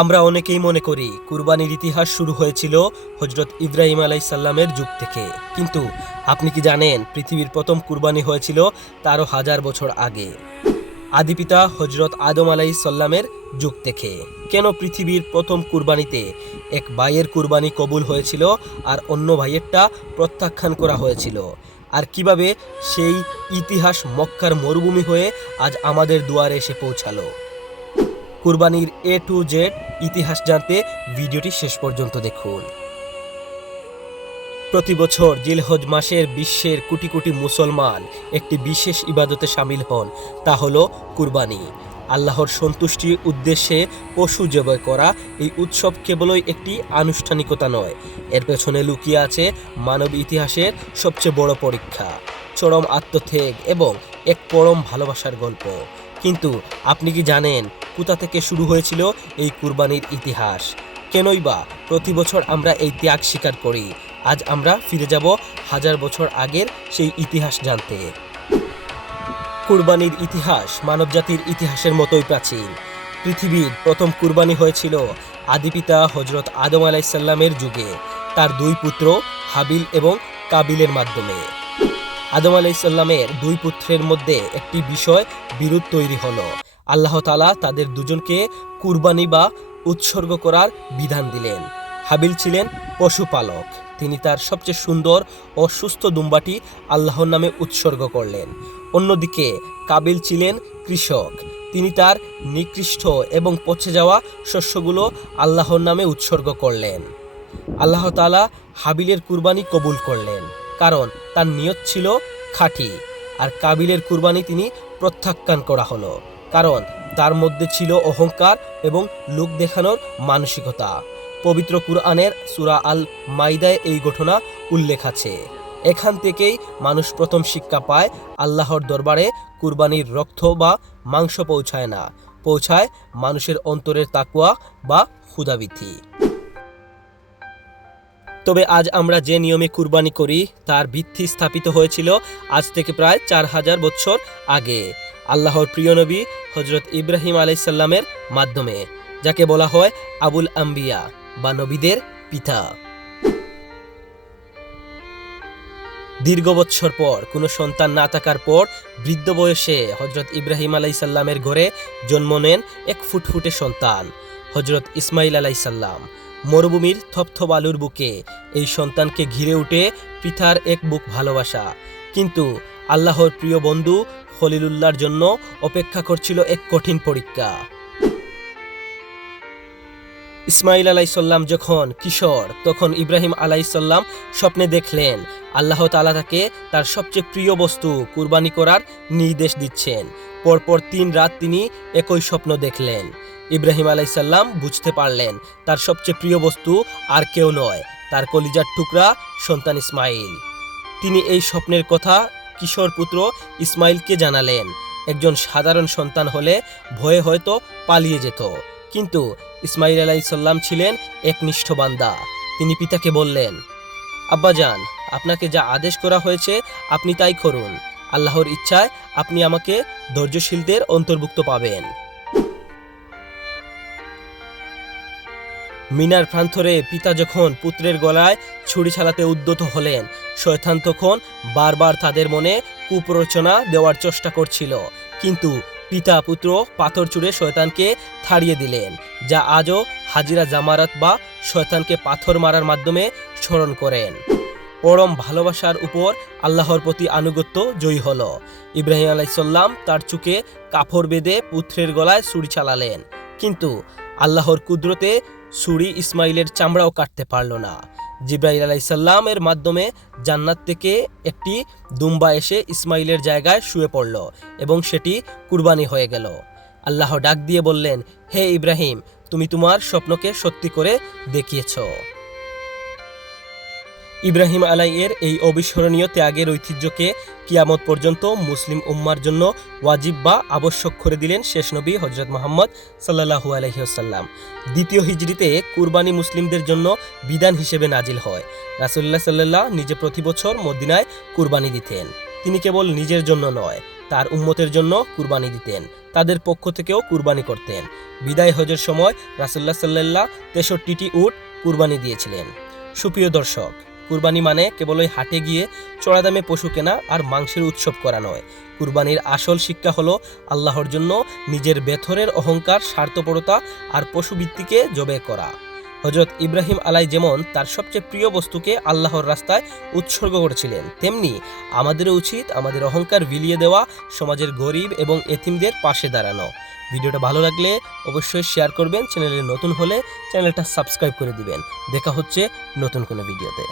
আমরা অনেকেই মনে করি কুরবানির ইতিহাস শুরু হয়েছিল হযরত ইব্রাহিম আলাইহিসসালামের যুগ থেকে, কিন্তু আপনি কি জানেন পৃথিবীর প্রথম কুরবানি হয়েছিল তারও হাজার বছর আগে, আদিপিতা হযরত আদম আলাইহিসসালামের যুগ থেকে। কেন পৃথিবীর প্রথম কুরবানিতে এক ভাইয়ের কুরবানি কবুল হয়েছিল আর অন্য ভাইয়েরটা প্রত্যাখ্যান করা হয়েছিল, আর কিভাবে সেই ইতিহাস মক্কার মরুভূমি হয়ে আজ আমাদের দুয়ারে এসে পৌঁছালো। কুরবানির A to Z ইতিহাস জানতে ভিডিওটি শেষ পর্যন্ত দেখুন। প্রতি বছর জিলহজ মাসের বিশ্বের কোটি কোটি মুসলমান একটি বিশেষ ইবাদতে শামিল হন, তা হলো কুরবানি। আল্লাহর সন্তুষ্টির উদ্দেশ্যে পশু জবাই করা এই উৎসব কেবলই একটি আনুষ্ঠানিকতা নয়, এর পেছনে লুকিয়ে আছে মানব ইতিহাসের সবচেয়ে বড় পরীক্ষা, চরম আত্মত্যাগ এবং এক পরম ভালোবাসার গল্প। কিন্তু আপনি কি জানেন কোথা থেকে শুরু হয়েছিল এই কুরবানির ইতিহাস? কেনই বা প্রতি বছর আমরা এই ত্যাগ স্বীকার করি? আজ আমরা ফিরে যাব হাজার বছর আগের সেই ইতিহাস জানতে। কুরবানির ইতিহাস মানবজাতির ইতিহাসের মতোই প্রাচীন। পৃথিবীর প্রথম কুরবানি হয়েছিল আদিপিতা হযরত আদম আলাইহিসসালামের যুগে, তার দুই পুত্র হাবিল এবং কাবিলের মাধ্যমে। আদম আলাইহিসসালামের দুই পুত্রের মধ্যে একটি বিষয় বিরোধ তৈরি হলো। আল্লাহ তাআলা তাদের দুজনকে কুরবানি বা উৎসর্গ করার বিধান দিলেন। হাবিল ছিলেন পশুপালক, তিনি তার সবচেয়ে সুন্দর ও সুস্থ দুম্বাটি আল্লাহর নামে উৎসর্গ করলেন। অন্যদিকে কাবিল ছিলেন কৃষক, তিনি তার নিকৃষ্ট এবং পচে যাওয়া শস্যগুলো আল্লাহর নামে উৎসর্গ করলেন। আল্লাহ তাআলা হাবিলের কুরবানি কবুল করলেন, কারণ তার নিয়ত ছিল খাঁটি, আর কাবিলের কুরবানি তিনি প্রত্যাখ্যান করা হলো, কারণ তার মধ্যে ছিল অহংকার এবং লোক দেখানোর মানসিকতা। পবিত্র কুরআনের সূরা আল মাইদায় এই ঘটনা উল্লেখ আছে। এখান থেকেই মানুষ প্রথম শিক্ষা পায়, আল্লাহর দরবারে কুরবানির রক্ত বা মাংস পৌঁছায় না, পৌঁছায় মানুষের অন্তরের তাকওয়া বা ক্ষুধাবৃত্তি। তবে আজ আমরা যে নিয়মে কুরবানি করি তার ভিত্তি স্থাপিত হয়েছিল আজ থেকে প্রায় 4000 বছর আগে আল্লাহর প্রিয় নবী হযরত ইব্রাহিম আলাইহিসসালামের মাধ্যমে, যাকে বলা হয় আবুল আম্বিয়া বা নবীদের পিতা। দীর্ঘ বছর পর কোনো সন্তান না থাকার পর বৃদ্ধ বয়সে হযরত ইব্রাহিম আলাইহিসসালামের ঘরে জন্ম নেন এক ফুটফুটে সন্তান, হযরত ইসমাইল আলাইহিসসালাম। মরুভূমির থপথপ আলুর বুকে এই সন্তানকে ঘিরে উঠে পিতার এক বুক ভালোবাসা। কিন্তু আল্লাহর প্রিয় বন্ধু খলিলুল্লাহর জন্য অপেক্ষা করছিল এক কঠিন পরীক্ষা। ইসমাইল আলাইহিসসালাম যখন কিশোর, তখন ইব্রাহিম আলাইহিসসালাম স্বপ্নে দেখলেন আল্লাহ তাআলা তাকে তার সবচেয়ে প্রিয় বস্তু কুরবানি করার নির্দেশ দিচ্ছেন। পরপর 3 রাত তিনি একই স্বপ্ন দেখলেন। ইব্রাহিম আলাইহিসসালাম বুঝতে পারলেন তার সবচেয়ে প্রিয় বস্তু আর কেউ নয়, তার কলিজার টুকরা সন্তান ইসমাইল। তিনি এই স্বপ্নের কথা কিশোর পুত্র ইসমাইলকে জানালেন। একজন সাধারণ সন্তান হলে ভয়ে হয়তো পালিয়ে যেত, কিন্তু ইসমাইল আলাইহিসসালাম ছিলেন একনিষ্ঠ বান্দা। তিনি পিতাকে বললেন, আব্বাজান, আপনাকে যা আদেশ করা হয়েছে আপনি তাই করুন। আল্লাহর ইচ্ছায় আপনি আমাকে ধৈর্যশীলদের অন্তর্ভুক্ত পাবেন। মিনার প্রান্তরে পিতা যখন পুত্রের গলায় ছুরি চালাতে উদ্যত হলেন, শয়তান তখন বারবার তাদের মনে কুপ্ররোচনা দেওয়ার চেষ্টা করছিল, কিন্তু পিতা পুত্র পাথর ছুঁড়ে শয়তানকে থাড়িয়ে দিলেন, যা আজও হাজিরা জামারাত বা শয়তানকে পাথর মারার মাধ্যমে স্মরণ করেন। পরম ভালোবাসার উপর আল্লাহর প্রতি আনুগত্য জয়ী হলো। ইব্রাহিম আলাইহিসসালাম তার চুকে কাপড় বেঁধে পুত্রের গলায় ছুরি চালালেন, কিন্তু আল্লাহর কুদরতে ছুরি ইসমাইলের চামড়াও কাটতে পারল না। জিবরাইল আলাইহিসসালামের মাধ্যমে জান্নাত থেকে একটি দুম্বা এসে ইসমাইলের জায়গায় শুয়ে পড়ল এবং সেটি কুরবানি হয়ে গেল। আল্লাহ ডাক দিয়ে বললেন, হে ইব্রাহিম, তুমি তোমার স্বপ্নকে সত্যি করে দেখিয়েছ। ইব্রাহিম আলাইহির এই অবিস্মরণীয় ত্যাগের ঐতিহ্যকে কিয়ামত পর্যন্ত মুসলিম উম্মার জন্য ওয়াজিব বা আবশ্যক করে দিলেন শেষ নবী হযরত মুহাম্মদ সাল্লাল্লাহু আলাইহি ওয়াসাল্লাম। দ্বিতীয় হিজরিতে কুরবানি মুসলিমদের জন্য বিধান হিসেবে নাজিল হয়। রাসূলুল্লাহ সাল্লাল্লাহু নিজে প্রতি বছর মদিনায় কুরবানি দিতেন। তিনি কেবল নিজের জন্য নয়, তার উম্মতের জন্য কুরবানি দিতেন, তাদের পক্ষ থেকেও কুরবানি করতেন। বিদায় হজের সময় রাসূলুল্লাহ সাল্লাল্লাহু 63টি উট কুরবানি দিয়েছিলেন। সুপ্রিয় দর্শক, কুরবানি মানে কেবলই হাটে গিয়ে চড়া দামে পশু কেনা আর মাংসের উৎসব করা নয়। কুরবানির আসল শিক্ষা হলো আল্লাহর জন্য নিজের বেথরের অহংকার, স্বার্থপরতা আর পশুবৃত্তিকে জবে করা। হযরত ইব্রাহিম আলাই যেমন তার সবচেয়ে প্রিয় বস্তুকে আল্লাহর রাস্তায় উৎসর্গ করেছিলেন, তেমনি আমাদেরও উচিত আমাদের অহংকার বিলিয়ে দেওয়া, সমাজের গরিব এবং এতিমদের পাশে দাঁড়ানো। ভিডিওটা ভালো লাগলে অবশ্যই শেয়ার করবেন, চ্যানেলে নতুন হলে চ্যানেলটা সাবস্ক্রাইব করে দিবেন। দেখা হচ্ছে নতুন কোনো ভিডিওতে।